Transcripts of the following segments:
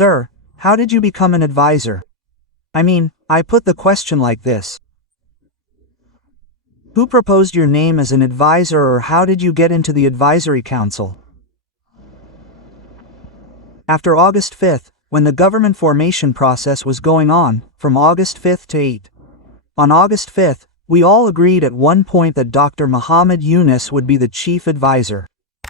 Sir, how did you become an advisor? I mean, I put the question like this. Who proposed your name as an advisor, or how did you get into the advisory council? After August 5th, when the government formation process was going on, from August 5th to 8th. On August 5th, we all agreed at one point that Dr. Muhammad Yunus would be the chief advisor.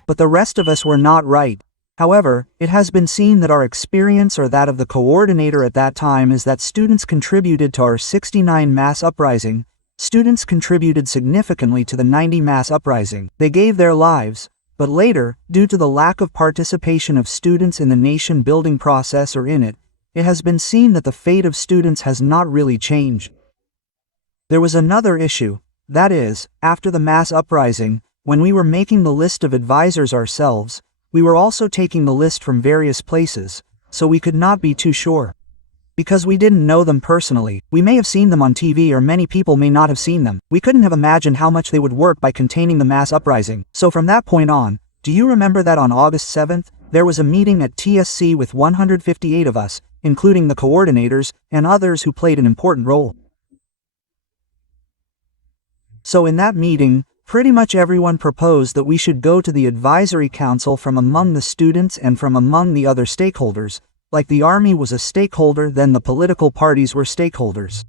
But the rest of us were not right. However, it has been seen that our experience, or that of the coordinator at that time, is that students contributed to our 69 mass uprising. Students contributed significantly to the 90 mass uprising. They gave their lives, but later, due to the lack of participation of students in the nation-building process or in it, it has been seen that the fate of students has not really changed. There was another issue, that is, after the mass uprising, when we were making the list of advisors ourselves, we were also taking the list from various places, so we could not be too sure. Because we didn't know them personally, we may have seen them on TV, or many people may not have seen them. We couldn't have imagined how much they would work by containing the mass uprising. So from that point on, do you remember that on August 7th, there was a meeting at TSC with 158 of us, including the coordinators, and others who played an important role. So in that meeting, pretty much everyone proposed that we should go to the advisory council from among the students and from among the other stakeholders. Like the army was a stakeholder, then the political parties were stakeholders.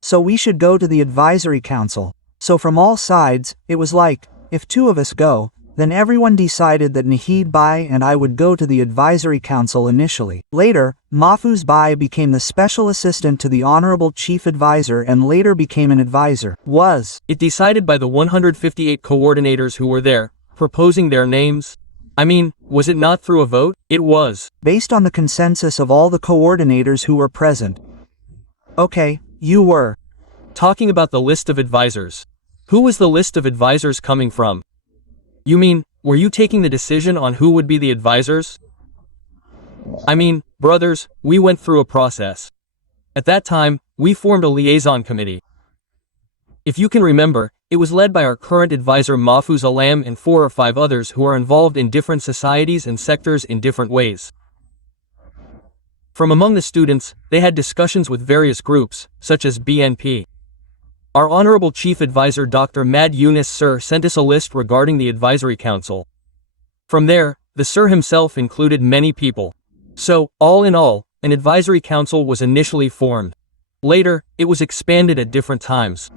So we should go to the advisory council. So from all sides, it was like, if two of us go, then everyone decided that Nahid Bai and I would go to the advisory council initially. Later, Mahfouz Bai became the special assistant to the Honorable Chief Advisor and later became an advisor. Was it decided by the 158 coordinators who were there, proposing their names? I mean, was it not through a vote? It was. Based on the consensus of all the coordinators who were present. Okay, you were talking about the list of advisors. Who was the list of advisors coming from? You mean, were you taking the decision on who would be the advisors? I mean, brothers, we went through a process. At that time, we formed a liaison committee. If you can remember, it was led by our current advisor Mahfouz Alam and 4 or 5 others who are involved in different societies and sectors in different ways. From among the students, they had discussions with various groups, such as BNP. Our Honorable Chief Advisor Dr. Mad Yunus Sir sent us a list regarding the Advisory Council. From there, the Sir himself included many people. So, all in all, an Advisory Council was initially formed. Later, it was expanded at different times.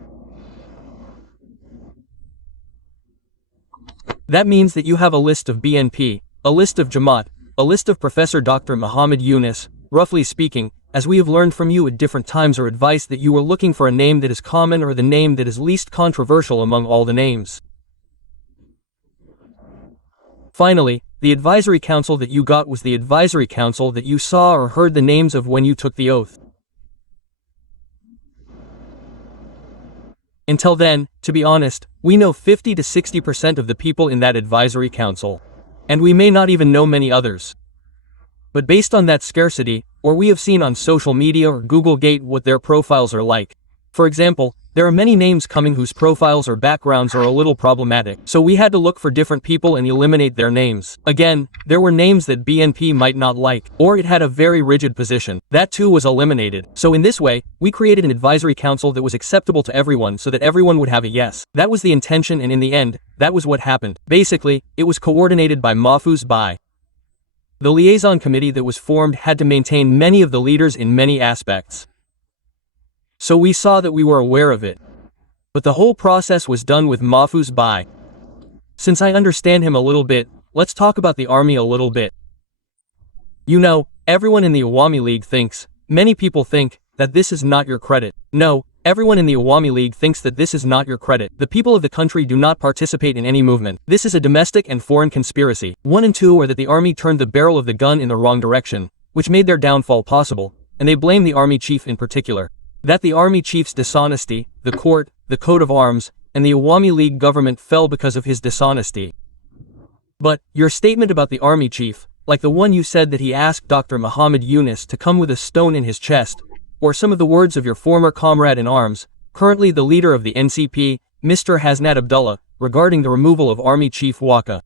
That means that you have a list of BNP, a list of Jamaat, a list of Professor Dr. Muhammad Yunus. Roughly speaking, as we have learned from you at different times, or advice that you were looking for a name that is common or the name that is least controversial among all the names. Finally, the advisory council that you got was the advisory council that you saw or heard the names of when you took the oath. Until then, to be honest, we know 50 to 60% of the people in that advisory council. And we may not even know many others. But based on that scarcity, or we have seen on social media or Google Gate what their profiles are like. For example, there are many names coming whose profiles or backgrounds are a little problematic, so we had to look for different people and eliminate their names. Again, there were names that BNP might not like, or it had a very rigid position. That too was eliminated. So in this way, we created an advisory council that was acceptable to everyone so that everyone would have a yes. That was the intention, and in the end, that was what happened. Basically, it was coordinated by Mahfouz Bai. The liaison committee that was formed had to maintain many of the leaders in many aspects. So we saw that we were aware of it. But the whole process was done with Mahfouz Bai. Since I understand him a little bit, let's talk about the army a little bit. You know, everyone in the Awami League thinks, many people think, that this is not your credit. No, everyone in the Awami League thinks that this is not your credit. The people of the country do not participate in any movement. This is a domestic and foreign conspiracy. 1 and 2 are that the army turned the barrel of the gun in the wrong direction, which made their downfall possible, and they blame the army chief in particular. That the army chief's dishonesty, the court, the coat of arms, and the Awami League government fell because of his dishonesty. But, your statement about the army chief, like the one you said that he asked Dr. Muhammad Yunus to come with a stone in his chest, or some of the words of your former comrade in arms, currently the leader of the NCP, Mr. Hasnat Abdullah, regarding the removal of Army Chief Waka.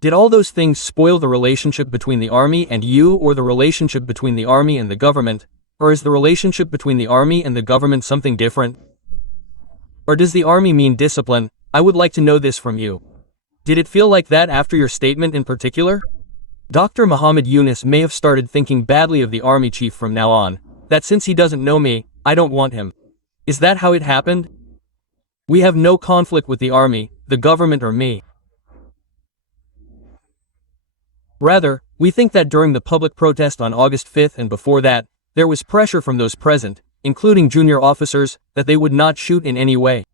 Did all those things spoil the relationship between the army and you, or the relationship between the army and the government? Or is the relationship between the army and the government something different? Or does the army mean discipline? I would like to know this from you. Did it feel like that after your statement in particular? Dr. Muhammad Yunus may have started thinking badly of the army chief from now on, that since he doesn't know me, I don't want him. Is that how it happened? We have no conflict with the army, the government, or me. Rather, we think that during the public protest on August 5th and before that, there was pressure from those present, including junior officers, that they would not shoot in any way.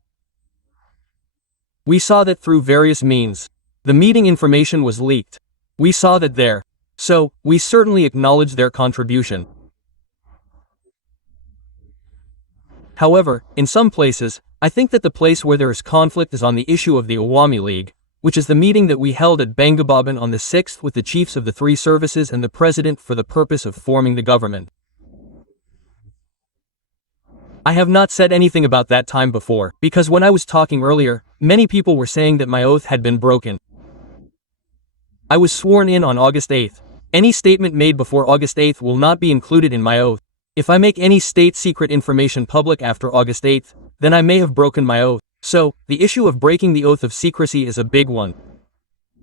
We saw that through various means. The meeting information was leaked. We saw that there. So, we certainly acknowledge their contribution. However, in some places, I think that the place where there is conflict is on the issue of the Awami League, which is the meeting that we held at Bangababan on the 6th with the chiefs of the three services and the president for the purpose of forming the government. I have not said anything about that time before, because when I was talking earlier, many people were saying that my oath had been broken. I was sworn in on August 8th. Any statement made before August 8th will not be included in my oath. If I make any state secret information public after August 8th, then I may have broken my oath. So, the issue of breaking the oath of secrecy is a big one.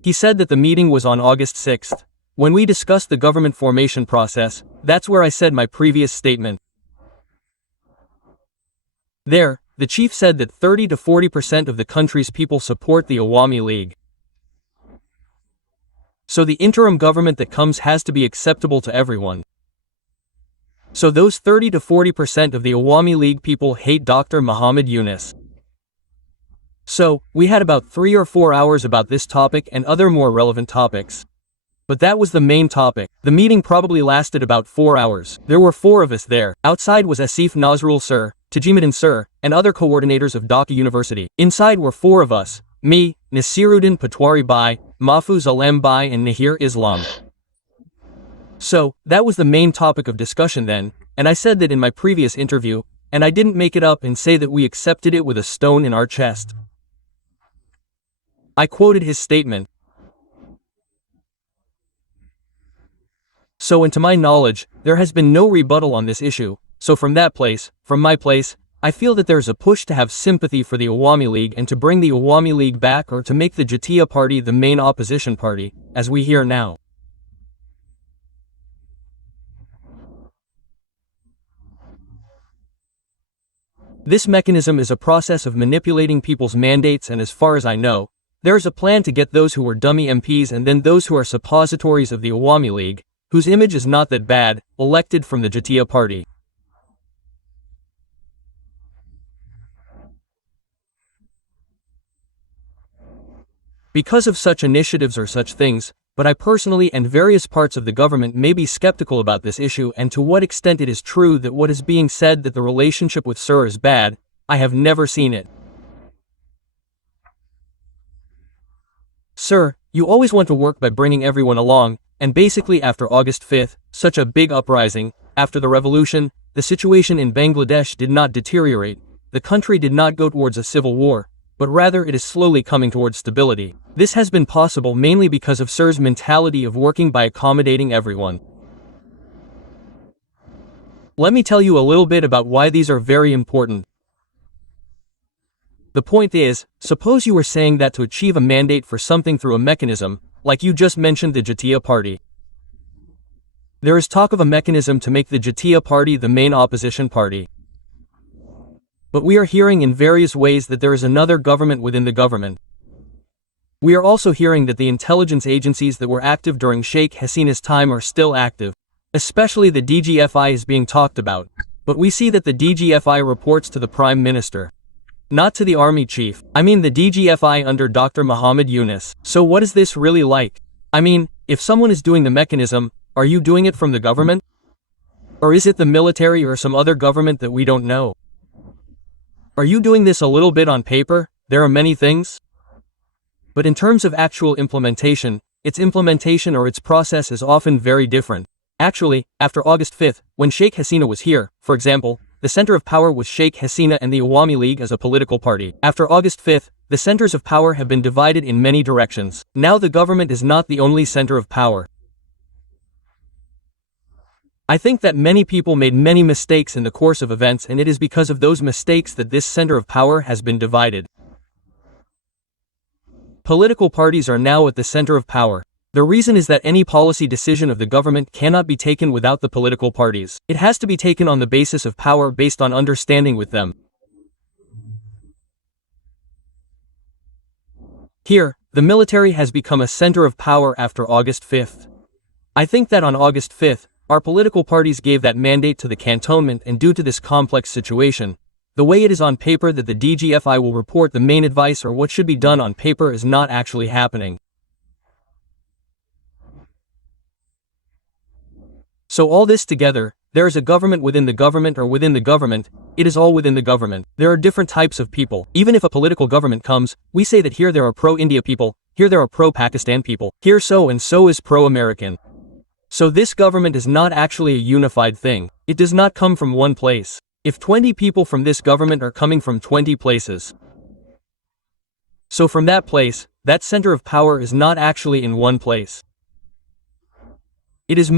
He said that the meeting was on August 6th. When we discussed the government formation process, that's where I said my previous statement. There, the chief said that 30 to 40% of the country's people support the Awami League. So the interim government that comes has to be acceptable to everyone. So those 30 to 40% of the Awami League people hate Dr. Muhammad Yunus. So, we had about 3 or 4 hours about this topic and other more relevant topics. But that was the main topic. The meeting probably lasted about 4 hours. There were 4 of us there. Outside was Asif Nazrul Sir, Tajimuddin Sir, and other coordinators of Dhaka University. Inside were 4 of us, me, Nasiruddin Patwari Bai, Mahfuz Alem Bai, and Nahir Islam. So, that was the main topic of discussion then, and I said that in my previous interview, and I didn't make it up and say that we accepted it with a stone in our chest. I quoted his statement. So, and to my knowledge, there has been no rebuttal on this issue, so from that place, from my place, I feel that there is a push to have sympathy for the Awami League and to bring the Awami League back, or to make the Jatiya party the main opposition party, as we hear now. This mechanism is a process of manipulating people's mandates, and as far as I know, there is a plan to get those who were dummy MPs and then those who are suppositories of the Awami League, whose image is not that bad, elected from the Jatiya party. Because of such initiatives or such things, but I personally and various parts of the government may be skeptical about this issue and to what extent it is true that what is being said that the relationship with Sir is bad. I have never seen it. Sir, you always want to work by bringing everyone along, and basically after August 5th, such a big uprising, after the revolution, the situation in Bangladesh did not deteriorate, the country did not go towards a civil war, but rather it is slowly coming towards stability. This has been possible mainly because of Sir's mentality of working by accommodating everyone. Let me tell you a little bit about why these are very important. The point is, suppose you were saying that to achieve a mandate for something through a mechanism, like you just mentioned the Jatiya party. There is talk of a mechanism to make the Jatiya party the main opposition party. But we are hearing in various ways that there is another government within the government. We are also hearing that the intelligence agencies that were active during Sheikh Hasina's time are still active. Especially the DGFI is being talked about. But we see that the DGFI reports to the Prime Minister. Not to the army chief. I mean the DGFI under Dr. Muhammad Yunus. So what is this really like? I mean, if someone is doing the mechanism, are you doing it from the government? Or is it the military or some other government that we don't know? Are you doing this a little bit on paper? There are many things. But in terms of actual implementation, its implementation or its process is often very different. Actually, after August 5th, when Sheikh Hasina was here, for example, the center of power was Sheikh Hasina and the Awami League as a political party. After August 5th, the centers of power have been divided in many directions. Now the government is not the only center of power. I think that many people made many mistakes in the course of events, and it is because of those mistakes that this center of power has been divided. Political parties are now at the center of power. The reason is that any policy decision of the government cannot be taken without the political parties. It has to be taken on the basis of power based on understanding with them. Here, the military has become a center of power after August 5th. I think that on August 5th, our political parties gave that mandate to the cantonment, and due to this complex situation, the way it is on paper that the DGFI will report the main advice or what should be done on paper is not actually happening. So all this together, there is a government within the government, or within the government, it is all within the government. There are different types of people. Even if a political government comes, we say that here there are pro-India people, here there are pro-Pakistan people, here so and so is pro-American. So this government is not actually a unified thing. It does not come from one place. If 20 people from this government are coming from 20 places, so from that place, that center of power is not actually in one place. It is